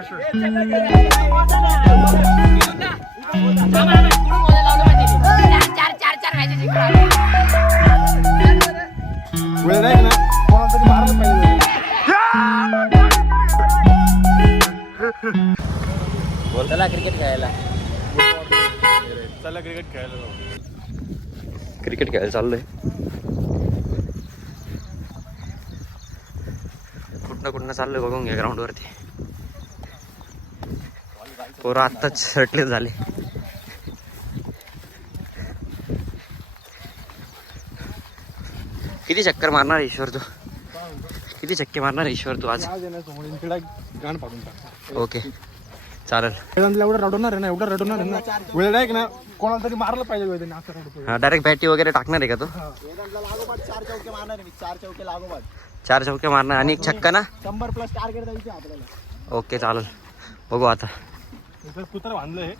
महाराष्ट्र. वेळ नाही ना कोणाला तरी मारलं पाहिजे. चला क्रिकेट खेळायला. चला क्रिकेट खेळायला जाऊ. क्रिकेट खेळायला चाललोय. कुठनं चाललोय बघून घ्या ग्राउंड वरती. पोरं आत्ताच सटले झाले. किती चक्कर मारणार ईश्वर तू? किती चक्के मारणार ईश्वर तू आज? गाण पाडून टाक. ओके चालेल. एवढं रडवणार आहे ना, एवढं रडवणार आहे ना. वेळ नाही ना कोणाला तरी मारलं पाहिजे वेळेने असं रडवतो. हा डायरेक्ट बॅटी वगैरे टाकणार आहे का तू? 4 चौके मारणार मी. 4 चौके लागोपाठ 4 चौके मारणार आणि एक छक्का ना. 100+ टार्गेट द्यायचे आपल्याला. ओके चालेल. बघू आता. कुत्र बांधलं हे.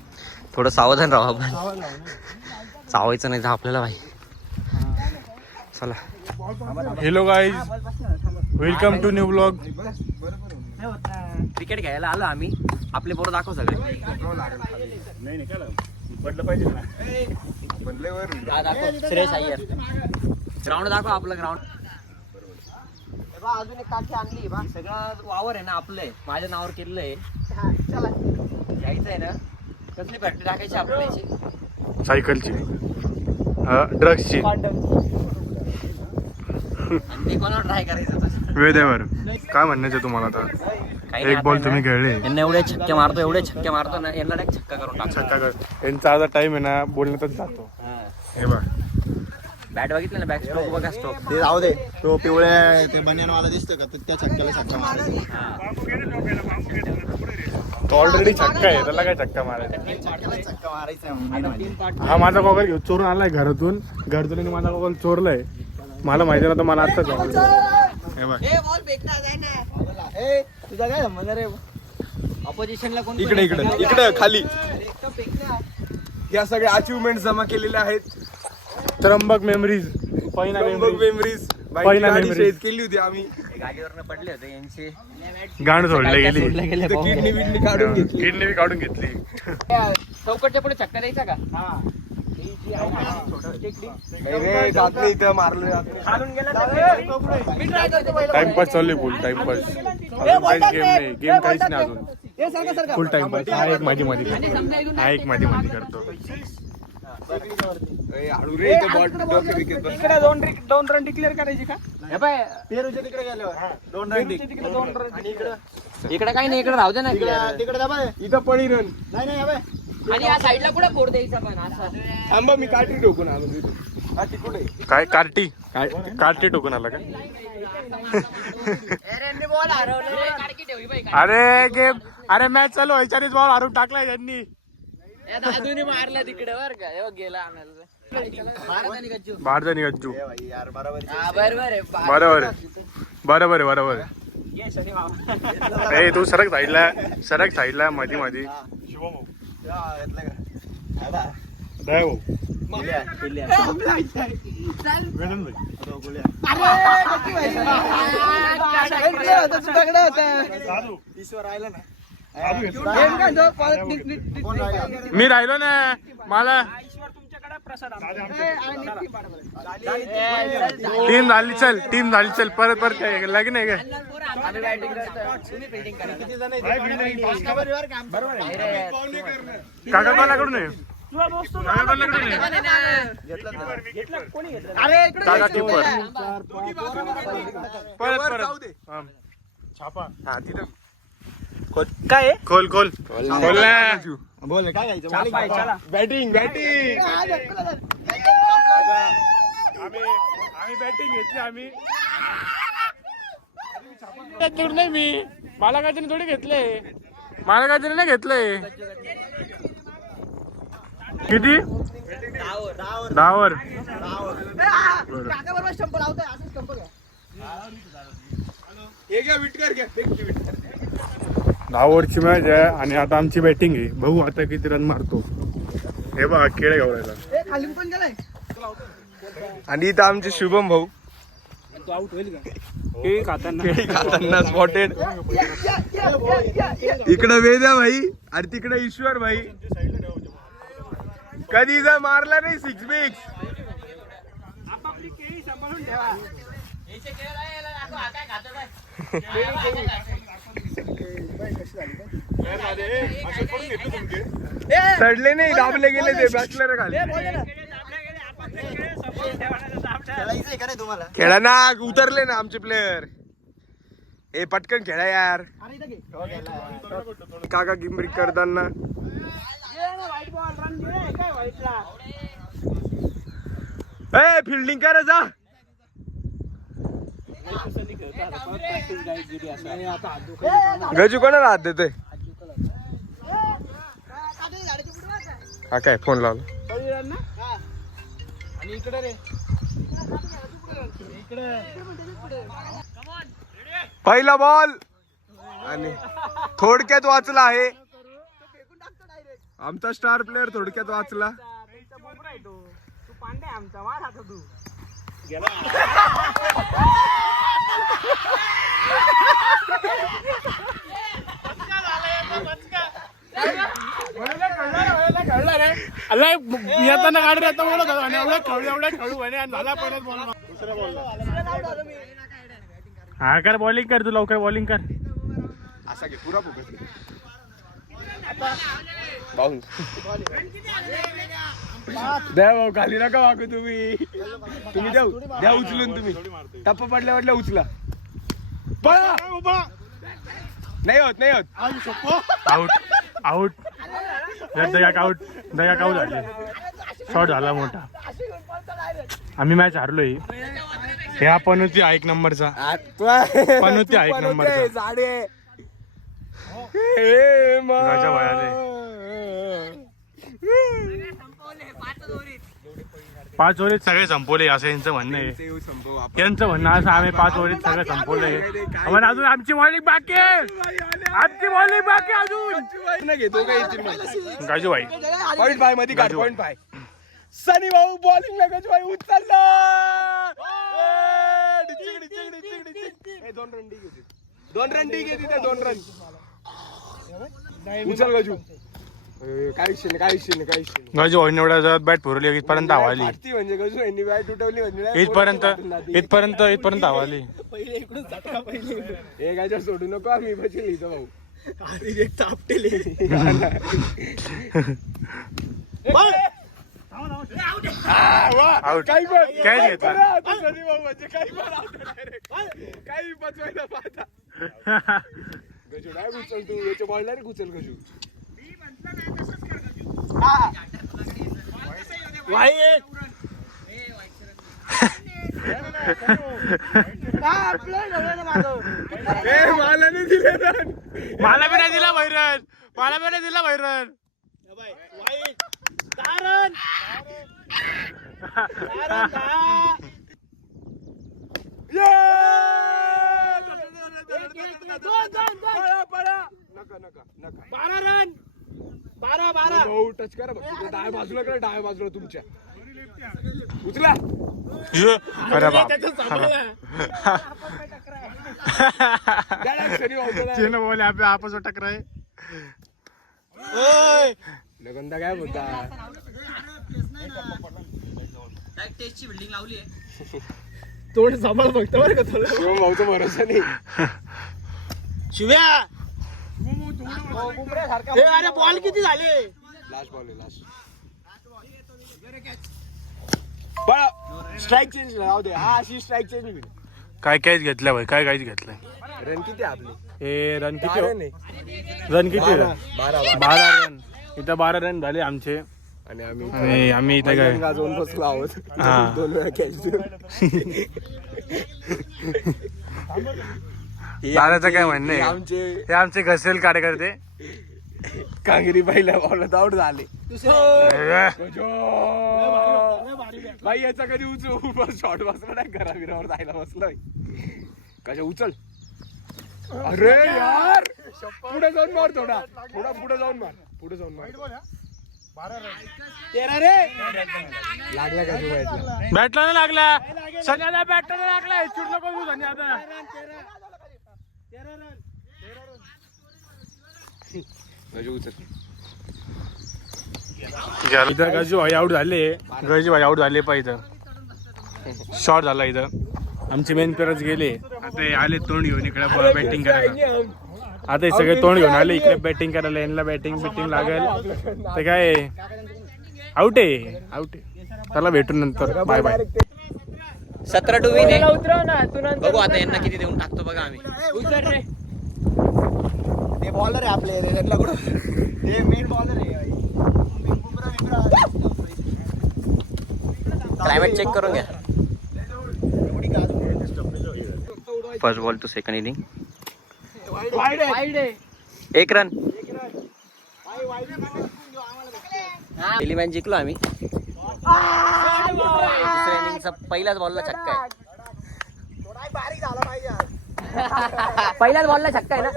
थोडं सावधान राहा आपण. चावायचं नाही तर आपल्याला भाई. चला. Hello guys, welcome to new blog. Cricket खेळायला आलो आम्ही. आपले पोरं दाखव सगळे. नाही काय पडलं पाहिजे ना. दाखव श्रेयस अय्यर. ग्राउंड दाखव आपलं ग्राउंड. अजून एक काठी आणली बा. सगळं वावर आहे ना आपलं आहे. माझ्या नावावर केलेलं आहे. चला घ्यायचं आहे ना. कसली फॅक्टरी टाकायची आपल्याची? सायकलची, ड्रग्सची. आणि ते कोणावर ट्राय करायचं? वेळेवर काय म्हणायचं तुम्हाला आता? एक बॉल तुम्ही खेळले, यांना एवढे छक्के मारतो ना. यांना डायरेक्ट छक्का करून टाकतो. यांचा आता टाइम आहे ना बोलण्यातच जातो. हे बघ बॅट बघितलं ना, बॅक स्ट्रोक बघा स्ट्रोक. ते जाऊ दे. तो पिवळ्या ते बनियानवाला दिसतो का? त्या छक्क्याला छक्का मारायचा. तो ऑलरेडी छक्का आहे, त्याला काय छक्का मारायचा? छक्का मारायचा. हा माझा गॉगल घेऊन चोरून आलाय घरातून आणि माझा गॉगल चोरलाय. मला माहिती नव्हतं, मला आत्ताच हे बघ. तुझा काय संबंध रे? ऑपोजिशनला कोण? इकडे खाली या सगळ्या अचिव्हमेंट जमा केलेल्या आहेत. त्र्यंबक मेमरीज, पहिला मेमरीज केली होती आम्ही. गाडीवरनं पडले होते यांचे. गाण सोडले गेली. किडनी काढून घेतली. चौकटच्या पुढे छक्का द्यायचा का? टाइमपास चालू आहे. फुल टाइमपास. गेम काहीच नाही अजून. फुल टाइमपास. हा एक माझी करतो. दोन रन डिक्लेअर करायची का? पेरूच्या तिकडे गेल्यावर 2 रन. इकडे काही नाही, इकडे राहू दे ना. तिकडे इथं पडी रन नाही. आणि या साईडला कुठे फोड द्यायचा पण असं? थांबा मी काठी ठोकून आलो. कुठे काय कार्टी ठोकून आला का? अरे गेम, अरे मॅच चालू व्हायच्यानेच बॉल हारून टाकलाय त्यांनी. मारला तिकडे बर का? गेला भारतानी गज्जू. बरोबर. ए तू सरक साईडला मध्ये. मी राहिलो ना. मला टीम झाली चल. परत काय लग्न आहे काय? काका कोणाकडून आहे? छापा. हा तिथं काय खोल बोल काय घ्यायचं? बॅटिंग आम्ही बॅटिंग घेतली. आम्ही नाही. मी मला काय थोडी घेतले. नाही घेतलंय. किती? 10 वर. धावरची मॅच आहे आणि आता आमची बॅटिंग आहे. बघू आता किती रन मारतो. हे बघा खेळ गावरायला. आणि इथं आमचे शुभम भाऊ केळी खाताना स्पॉटेड. इकडं वेद्या भाई आणि तिकडे ईश्वर भाई. कधी जर मारला नाही 6 बिक्स. चढले नाही, दाबले गेले ते बॅचलर खाली. खेळायचंय का नाही तुम्हाला? खेळा ना, उतरले ना आमचे प्लेयर. ए पटकन खेळा यार. काका गिम्ब्रिक करताना ए फिल्डिंग करा जा. गजू कोणाला हात देतोय? हा काय फोन लावला. पहिला बॉल आणि थोडक्यात वाचला आहे आमचा स्टार प्लेअर. थोडक्यात वाचला. येताना गाडी येता खेळू म्हणे झाला पहिल्याच बॉल. हा कर बॉलिंग कर तू, लवकर बॉलिंग कर. असा घे पुरा फोकस. बाउन्स द्या भाऊ, खाली नका वागू तुम्ही. तुम्ही द्या उचलून. तुम्ही टप्पा पडल्या वाटल्या उचला. पळा. नाही होत. Out out. दयाक आउट झाले. शॉट झाला मोठा. आम्ही मॅच हारलोय. हे आपण होती 1 नंबरचा. पण होती 1 नंबरचा. झाडे राजा वयाले 5 ओव्हरीत सगळे संपवले असं यांचं म्हणणं आहे. यांचं म्हणणं असं आम्ही 5 ओव्हरीत सगळं संपवलंय. आम्हाला अजून आमची बॉलिंग बाकी आहे. अजून घेतो काय गाजू भाई पॉइंट बाय मध्ये काढ. Point by. सनी भाऊ बॉलिंग लगेच भाई उचलला. 2 रन डी घेते. 2 रन उचल गजू. काय विषय नाही. गाजू भाई एवढा बॅट फिरवली इथपर्यंत आवाली. म्हणजे गजू यांनी बॅट उठवली म्हणजे इथपर्यंत आवाली. हे गाजा सोडू नको. आम्ही बचली इथं भाऊ. आउट. काही कॅच घेतला. काही बचवायला पाहता. गजू नाही उचल. तू याच्या बॉल नाही उचल गजू. मला नाही दिले रन. मला बी नाही दिला भैरन. टच करा. डाव्या बाजूला करा. डाव्या बाजूला तुमच्या उचला. अरे बाप. बोले आपस में टकराए. लगंदा काय बोलता. टेस्टची बिल्डिंग लावली आहे. तोंड सांभाळ फक्त बरं का तुला. शिवम भाऊचा भरोसा नाही. शिव्या. अरे बॉल किती झाले. लास्ट बॉल आहे. लास्ट स्ट्राईक चेंज राहू दे. हा अशी स्ट्राईक चेंज होईल. काय कॅच घेतलं भाई. काय घेतलंय. रन किती आहे आपले. हे रन किती. 12 नाही. रन किती. 12 रन. इथं 12 रन झाले आमचे. आणि आम्ही इथे काय गाजवून बसलो आहोत. हा. 2 वेळा कॅच देऊन. दादाचं काय म्हणणं आहे. आमचे हे आमचे घसेल कार्यकर्ते. कांगरी पहिल्या बॉलला आउट झाले. भाई याचा कधी उचलू. शॉर्ट बसला नाही. घराबिरावर जायला बसलोय. कशा उचल. अरे यार पुढे जाऊन मार. थोडा पुढे जाऊन मार. लागला का तू बॅटला नाही लागला संध्याला बॅटला नाही लागला चिडलं करू संध्या आता इथं गजू भाई आउट झाले गजू भाई आउट झाले पाहिजे शॉर्ट झाला इथं आमचे मेन प्लेयर्स गेले आता हे आले तोंड घेऊन इकडे बॅटिंग करायला आता हे सगळे तोंड घेऊन आले इकडे बॅटिंग करायला यांना बिटिंग लागेल ते काय आउट आहे त्याला भेटून नंतर बाय बाय 17 टू विन आहे बघू आता यांना किती देऊन टाकतो बघा आम्ही ते बॉलर आहे आपले ते मेन बॉलर आहे क्लायमेट चेक करून घ्या first ball to second inning 1 run पहिली मॅच जिंकलो आम्ही दुसऱ्या इनिंगचा पहिल्याच बॉलला छक्का आहे पहिल्याच बॉलला छक्का आहे ना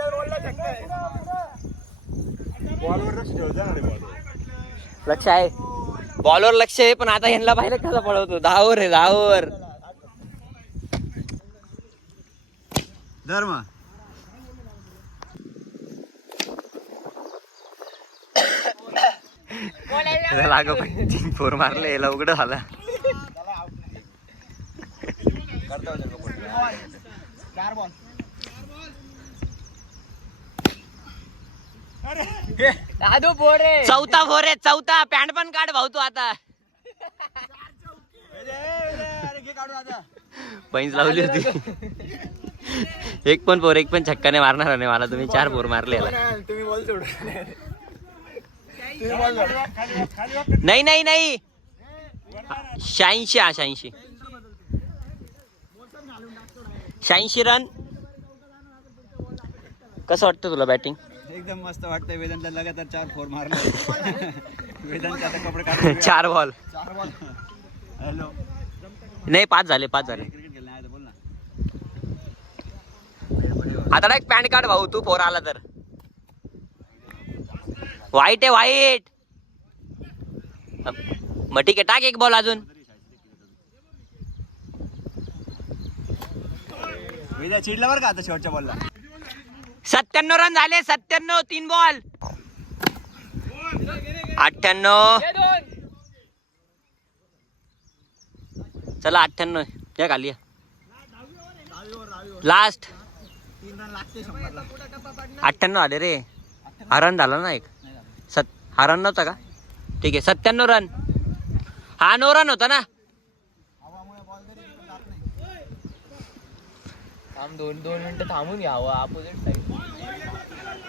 लक्ष आहे बॉलवर लक्ष आहे पण आता यांना पाहिलं कसा पळवतो 10 ओव्हर आहे 10 ओव्हर धर्म लागो 4 मारले याला उघड झाला चौथा फोर आहे चौथा पॅन्ट पण काढ भाऊ तू आता पैंच लावली होती एक पण छक्का नाही मारणार नाही मला तुम्ही 4 फोर मारले याला तुम्ही बॉल सोड नाही 86 रन कसं वाटतं तुला बॅटिंग एकदम मस्त वाटतंय वेदांतला लगातार 4 फोर मारले वेदांतचे आता कपडे काढून 4 बॉल हॅलो नाही 5 झाले क्रिकेट खेळणार आहे बोल ना आता डायरेक्ट पॅन्ट काढ भाऊ तू 4 आला तर वाईट आहे वाईट मग ठीक आहे टाक एक बॉल अजून वेदा चिडला बरं का आता शेवटच्या बॉलला 97 रन झाले 97 3 बॉल 98 चला 98 या खाली लास्ट 3 रन लागते 98 आले रे हा रन झाला ना एक हा रन नव्हता का ठीक आहे 97 रन हा 9 रन होता ना दोन मिनिटं थांबून घ्यावं अपोजिट साईड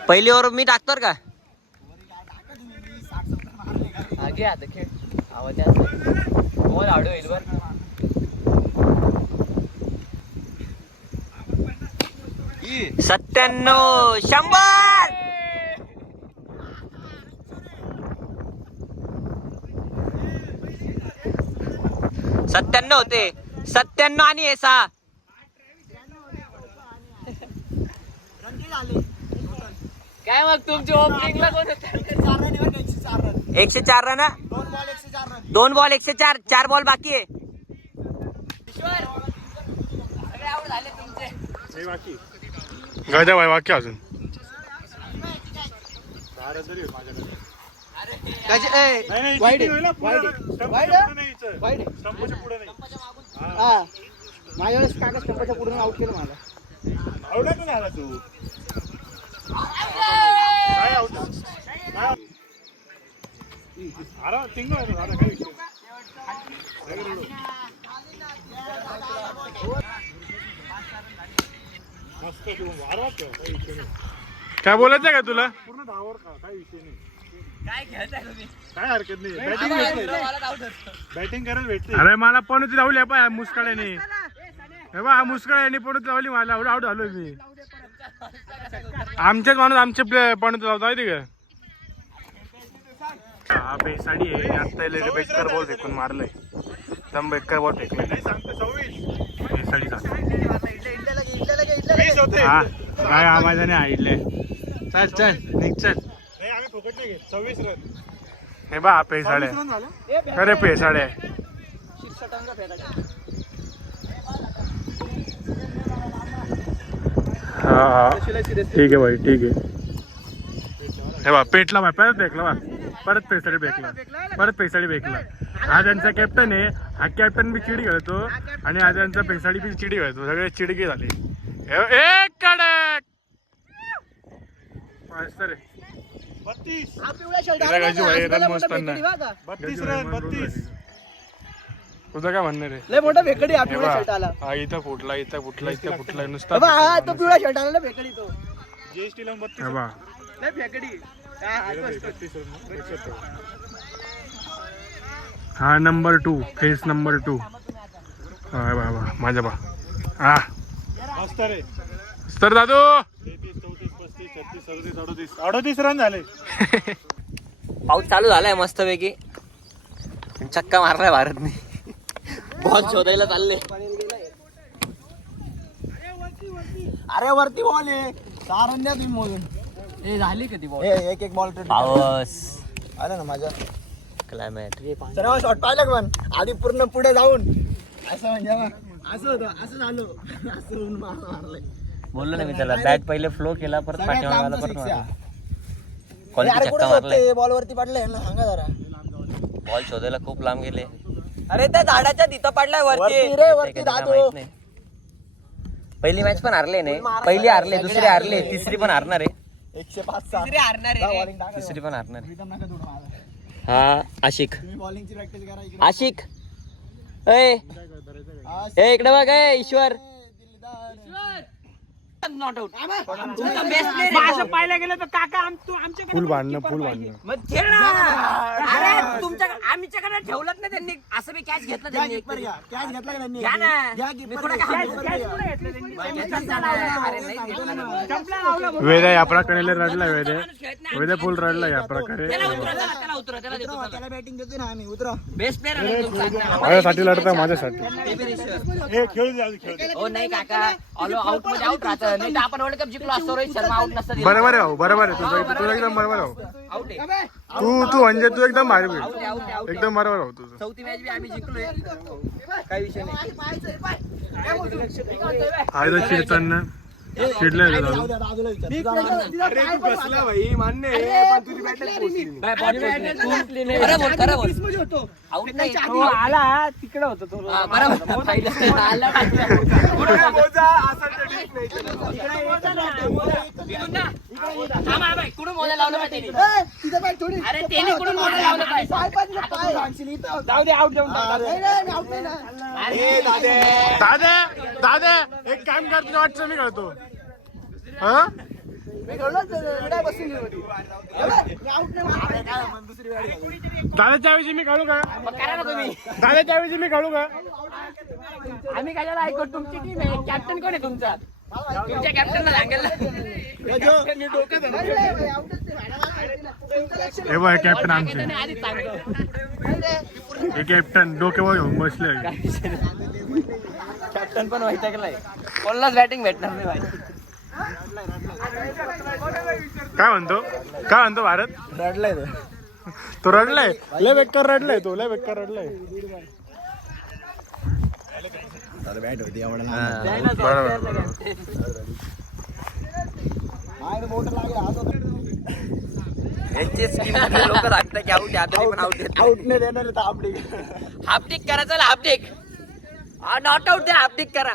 पहिली ओव्हर मी टाकतो का घे आता खेळ आवाज बॉल आडू होईल बर 97 100 97 होते 97 आणि 6 काय मग तुमची ओपनिंगला कोण होते 104 रन 2 बॉल 104 4 बॉल बाकी आहे गजा भाई वाक्य अजून माझ्या वेळेस कागद स्टंपाच्या पुढे आउट केलं मला आवडत झाला तू अरे तिंग काय विषय काय बोलायचं का तुला पूर्ण धावर का काय विषय नाही काय खेळताय तुम्ही काय हरकत नाही बॅटिंग करायला भेटते अरे मला पण लावली पाय मुस्काळ्याने हे बा मुस्काळ्याने पण लावली मला आउट झालोय मी आमच्याच माणूस आमचे पण लावता येते का हा बेसाडी आहे आता बेकार बॉल फेकून मारलंय एकदम बेकार बॉल फेकलाय बेसाडीचा हा काय आवाजाने हाडले चल चल निघ चल 26 रन हे बा पेसाडे अरे पेसाडे हा ठीक आहे भाई ठीक आहे. हे बा पेटला बा परत फेकला बा परत पेसाडी फेकला परत पेसाडी फेकला. हा त्यांचा कॅप्टन आहे. हा कॅप्टन बी चिडी खेळतो आणि हा त्यांचा पेसाडी बी चिडी खेळतो. सगळे चिडकी झाले. एक कडक मास्तर आहे. 32 तुझं काय म्हणणार आहे? लय मोठा भेकडी हा पिवळ्या शर्ट आला. हा इथं फुटला इथं फुटला इथं फुटला नुसता. हा तो पिवळ्या शर्ट आला भेकडी तो. हे बा लय भेकडी. हा नंबर 2 फेस नंबर 2. हा बा बा माझ्या बा हा तर दादू 38 रन झाले. पाऊस चालू झालाय मस्त पैकी. चक्का मारलाय भारतने. बॉल शोधायला चालले. अरे वरती बॉल आहे. सारण द्या तुम्ही मोजून. हे झाली कधी बॉल. एक एक बॉल पाऊस आलं ना माझ्या. क्लायमेट. सर्व शॉट पाहिलं का पण आधी पूर्ण पुढे जाऊन असं म्हणजे बा, असं होतं असं झालं असं होऊन मारलंय. बोललो ना मी त्याला बॅट पहिले फ्लो केला परत सगळ्यात पाठीमागे लांबचा परत six मारला. आहे. क्वालिटी अरे चक्का कुठे मारलाय. होते बॉल वरती पडले ना सांगा जरा. बॉल शोधायला खूप लांब गेले. अरे त्या झाडाच्या तिथं पडलाय वरती रे ते वरती कधी काय दादू. माहित नाही. पहिली मॅच पण हारले नाही. पहिली हारले दुसरी हारले तिसरी पण हारणार आहे. 105 बॉलिंग तिसरी पण हारणार आहे. हा आशिक बॉलिंगची प्रॅक्टिस करा इकडे. आशिक ए इकडे बघ ए ईश्वर. Not out. पाहिलं गेलं तर काका आमच्या फुल भांडणं फुल भांडणं. अरे तुमच्याकडे आमच्याकडे ठेवलंच नाही त्यांनी. असं मी कॅच घेतलं त्यांनी. कॅच घेतला का त्यांनी? घ्या ना. घ्या मी keeper कुठं घ्या. काय keeper घ्या. अरे नाही घेतलं ना. वेद्या या प्रकारे रडला वेद्या वेद्या फुल रडला या प्रकारे. त्याला उतरा त्याला देतो त्याला. त्याला बॅटिंग देतो ना आम्ही. उतरा. बेस्ट प्लेअर आहे तुमचा. माझ्यासाठी लढता माझ्यासाठी. ते बी ईश्वर. हो नाही काका ऑल आउट मध्ये आउट राहतं. नाही तर आपण वर्ल्ड कप जिंकलो असतो. रोहित शर्मा आउट नसतं दिलं. बरोबर आहे भाऊ बरोबर आहे तुझं तुझं एकदम बरोबर आहे भाऊ. आउट आहे. तू म्हणजे तू एकदम भारी बोल. आउट आहे, आउट आहे, आउट आहे. एकदम बरोबर भाऊ तुझं. चौथी मॅच बी आम्ही जिंकलोय. काही विषय नाही. आयदा चिडताना चिडले जाऊ द्या, दादूला विचार. अरे तू बसला भाई मान्य आहे पण तुझी बॅटच पोचली नाही. काय body नाही. खरं बोल खरं बोल. आउट नाही. आला तिकडे होता तो. हा, बरोबर. पहिलं आला. पुढे बोजा, असं तर ठीक नाही. इकडून ना. थांबा बाई, कुठून मोजा लावलं पाहिजे त्यांनी? तिथं पाय थोडी. अरे त्यांनी कुठून मोजा लावलं पाहिजे? पाय पाय तिथं पाय. जाऊ दे आउट देऊन टाक. नाही, नाही, out नाही ना. दादा एक काम कर तुझ्या वाटचं मी करतो. हा मी खेळलोच नाही, मी काय बसून गेलो होती. मी out नाही मारला. दुसरी bat घालून. दादाच्या ऐवजी मी काढू का मग करा ना तुम्ही. दादाच्या ऐवजी मी काढू का. आम्ही कशाला ऐकतो? तुमची टीम आहे. कॅप्टन कोण आहे तुमचा? तुमच्या कॅप्टनला सांगेल ना. नाही, नाही, outच नाही. हे बघ कॅप्टन आमचे. त्याने आधीच सांगतो. हे कॅप्टन डोक्यावर घेऊन बसले. कॅप्टन पण व्हायचा गेलाय. कोणालाच बॅटिंग भेटणार नाही भाई. काय म्हणतो भारत. रडलाय तो. तो रडलाय लय बेकार रडलाय तो लय बेकार रडलाय. बॅट होती एवढा. बरोबर बरोबर. लोक सांगतात की आउट आहे पण आउट देत आउट नाही देणार तर आपली. हाफ टिक करा. चला हाफ टिक. नॉट आउट द्या. हाफ टिक करा.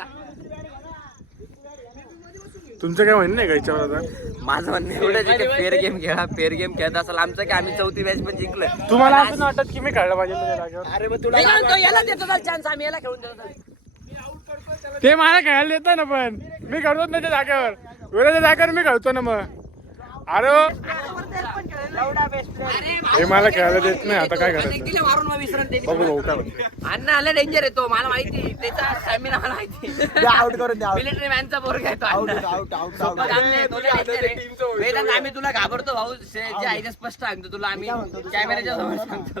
तुमचं काय म्हणणं आहे का याच्यावर आता. माझं म्हणणं एवढं की फेअर गेम खेळा. फेअर गेम खेळत असेल आमचं की आम्ही चौथी मॅच पण जिंकलोय. तुम्हाला असं नाही वाटत की मी खेळलं पाहिजे तुझ्या जागेवर. अरे मग मी काय म्हणतो, याला देतो चान्स. आम्ही याला खेळून देतो. ते मला खेळायला देतं ना पण मी खेळतोच नाही त्या जागेवर. वेळेच्या जागेवर मी खेळतो ना मग. अरे हे मला खेळायला देत नाही. आता काय करायचं दिले मारून मग विसरून ते. बघू भाऊ काय म्हणतो. अण्णा आले डेंजर येतो मला माहिती. त्याचा स्टॅमिना मला माहिती. आउट करून द्या. मिलिटरी मॅनचा पोरगा आहे तो आउट अण्णा. आउट आउट सोबत आमने तो लय danger आहे. वेदांत आम्ही तुला घाबरतो भाऊ. जे आहे ते स्पष्ट सांगतो तुला आम्ही. कॅमेऱ्याच्या समोर सांगतो.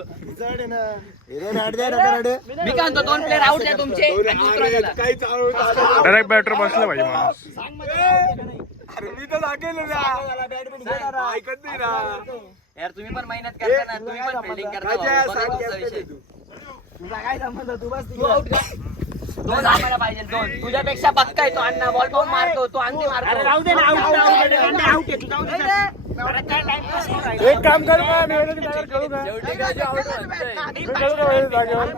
मी काय म्हणतो 2 प्लेअर आउट आहे तुमचे. आणि दुसरा गेला. काही चालू डायरेक्ट बॅटर बसला पाहिजे माणूस. अरे मी तर लागेल ना ऐकत नाही ना. यार तुम्ही पण मेहनत करता ना, तुम्ही पण फिल्डिंग करता राजा, भाऊ. सांग बघा काय तुमचा विषय. तू. तुझा काय संबंध? तू बस तू आउट का? 2 आम्हाला पाहिजे 2. तुझ्यापेक्षा पक्का आहे तो अण्णा. बॉल पाहून मारतो तो, अंडी मारतो. राहू दे ना, आउट एक काम कर ना, मी वेळेची जागा करू का? शेवटी काय ते out म्हणतोय. मी करू का वेळेची जागेवर?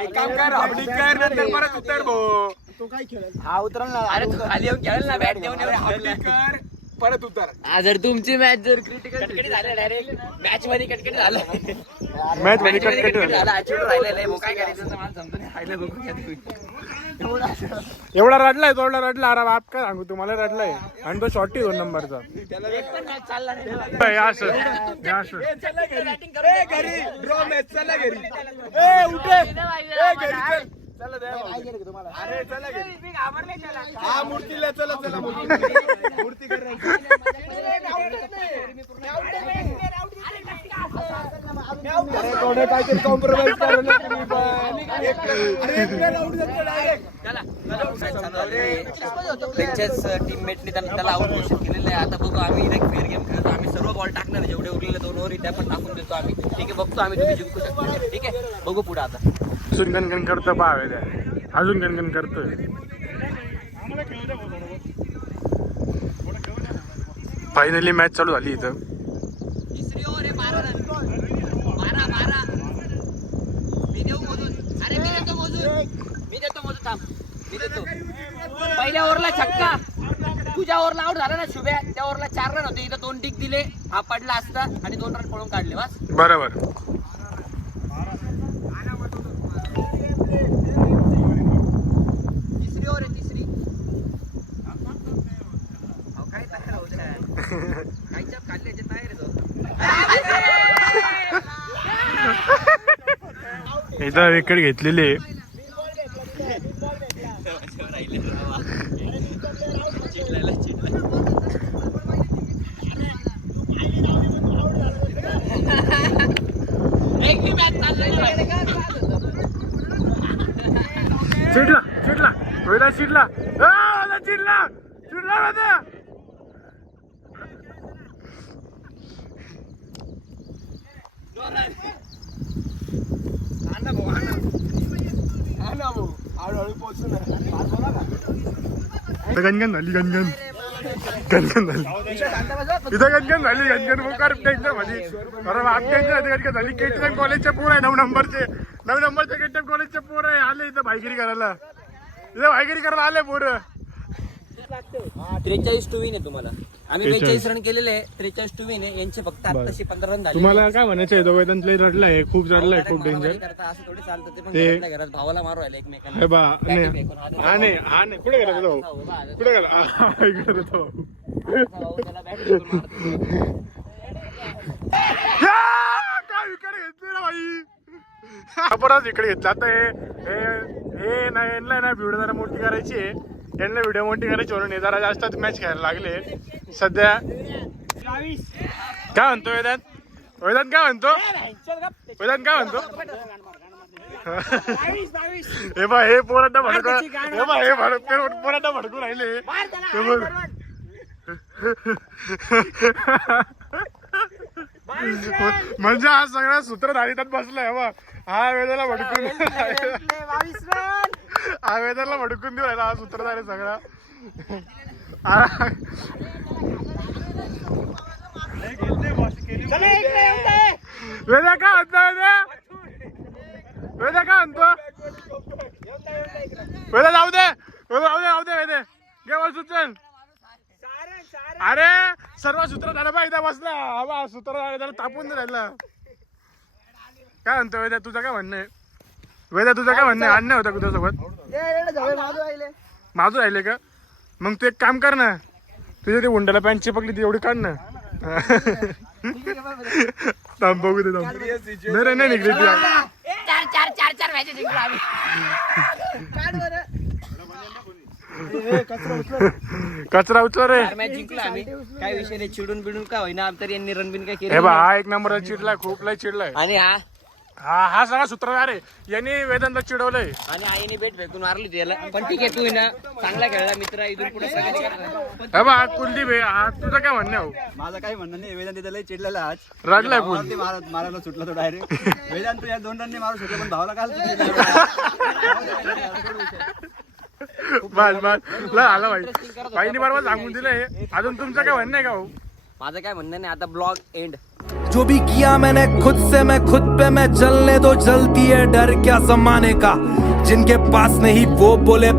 एक काम कर, हाबडी कर, नंतर परत उतर भाऊ. तो काय खेळेल? हा उतरल ना. अरे तू खाली येऊन खेळेल ना, बॅट देऊन एवढे हाबडी हाबला. कर, परत उतर. जर तुमची मॅच जर क्रिटिकल झालं डायरेक्ट मॅच मध्ये कटकट झालं. मॅच मध्ये Match मध्ये कटकट कटकट झालं. अचिव्ह राहिलेलं आहे. मग काय करायचं तर मला समजून नाही राहिलं. बघू घ्या तुम्ही. एवढा रडलाय, तेवढा रडला. अरे बाप काय सांगू तुम्हाला, रडलाय. आणि तो शॉर्टी 2 नंबरचा. एक पण मॅच चालला नाही. हे असं, हे असं. ए, घरी ड्रॉ मॅच, चला घरी. ए, उठे. ए, घरी चल. चला द्या भाऊ. अरे चला घरी. हा मूर्तीला चला चला मूर्ती कर. अरे थोडं काहीतरी कॉम्प्रोमाइज करू ना तुम्ही पण. अरे प्लेअर आउट झाला डायरेक्ट. त्यांच्याच टीममेटने त्याला आउट घोषित केलेलं आहे. आता बघू आम्ही एक फेअर गेम खेळतो. आम्ही सर्व बॉल टाकणार, जेवढे उरलेले 2 ओव्हर त्या पण टाकून देतो आम्ही. ठीक आहे, बघतो आम्ही तुम्ही जिंकू शकतो. ठीक आहे, बघू पुढे आता. अजून गणगण करतो पाहावे द्या, अजून गणगण करतोय. फायनली मॅच चालू झाली इथं. तिसरी ओव्हर आहे. 12 रन. 12. मी देऊ मोजून. अरे मी देतो मोजून. थांब, मी देतो. पहिल्या ओव्हरला छक्का. तुझ्या ओव्हरला आउट झाला ना शुभ्या, त्या ओव्हरला 4 रन होते. इथं 2 टिक दिले, हा पडला असता आणि 2 रन पळून काढले. बस बरोबर. तिसरी ओव्हर आहे. तिसरी काय तयार होत काही चाप काढल्याचे तयार आहे. इथं विकेट घेतलेली आहे. चिडला वेदा चिडला वेदा. हा ना भाऊ, हळूहळू पोहोचू ना. गणगण झाली, गणगण झाली इथं, गणगण झाली. गणगण मुकार टेन्शन झाली. अरे बाप टेन्शन गणगण झाली. केटीएम कॉलेजचे पोर आहे, 9 नंबरचे केटीएम कॉलेजचे पोर आहे. आले इथं भाईगिरी करायला. आले पोर. 43 टू विन आहे तुम्हाला. आम्ही 42 रन केलेले आहे. 43 टू विन आहे. यांचे फक्त आताशी 15 रन झाले. तुम्हाला काय म्हणायचं आहे? वेदांतले रडलाय, खूप रडलाय, खूप डेंजर. करता असं थोडी चालतं. ते पण ते- घरातल्या घरात भावाला मारू राहिले एकमेकांना. हे बा नाही, हा नाही कुठे गेला तो? कुठे गेला? इकडे तो. त्याला bat करून मारतो. काय विकेट घेतली ना भाई. परत इकडे घेतला. आता हे नाही व्हिडिओ जरा मोठी करायची आहे. यांना व्हिडिओ मोठी करायची म्हणून जरा जास्त मॅच खेळायला लागले सध्या. काय म्हणतो वेदांत काय म्हणतो? हे बा हे पोरांना भडकू राहिले. म्हणजे हा सगळा सूत्रधारी त्यात बसलाय बा. हा वेदाला भडकून देऊ राहिला हा सूत्रधारी सगळा. वेदा काय म्हणतो? वेदा जाऊ दे वेदे घे बसू चल. अरे सर्व सूत्रधार बा इथं बसला. हा सूत्रधार त्याला तापून दे राहिला. काय म्हणतो वेदा? तुझं काय म्हणणं आहे? अन्याय होता तुझ्यासोबत? माझं राहिले का? मग तू एक काम कर ना, तुझ्या ते उंडाला पॅन्ट चिपकली ती एवढी काढ ना. बघू दे. नाही निघली ती. 4 मॅचेस जिंकलो आम्ही. कचरा उचल रे. 4 मॅच जिंकलो आम्ही. काय विषय नाही, चिडून बिडून काय होईना तरी यांनी रणबिन काय हे केलं. बा हा एक नंबर चिडलाय, खूप लय चिडलाय. आणि हा हा सगळा सूत्रधार आहे. यांनी वेदांत चिडवलंय. आणि आईने बेट फेकून मारली त्याला. पण ठीक आहे, तू ना चांगला खेळला मित्र. इथून पुढे सगळं हे बघ कुलदीप आहे. तुझं काय म्हणणं आहे? माझं काही म्हणणं नाही. वेदांत तिथं लय चिडलेला आज. रडलाय फुल. भावावरती मारायला सुटला तो डायरेक्ट. वेदांत तू या 2 रनने मारू शकतो पण भावाला काल बस लय आला भाई. भाईनी बरोबर सांगून दिलंय. अजून तुमचं काय म्हणणं आहे का भाऊ? माझं काय म्हणणं नाही. आता ब्लॉग एंड. जो भी किया मैंने खुद से, मैं खुद पे मैं चलने दो, चलती है डर क्या जमाने का, जिनके पास नहीं वो बोले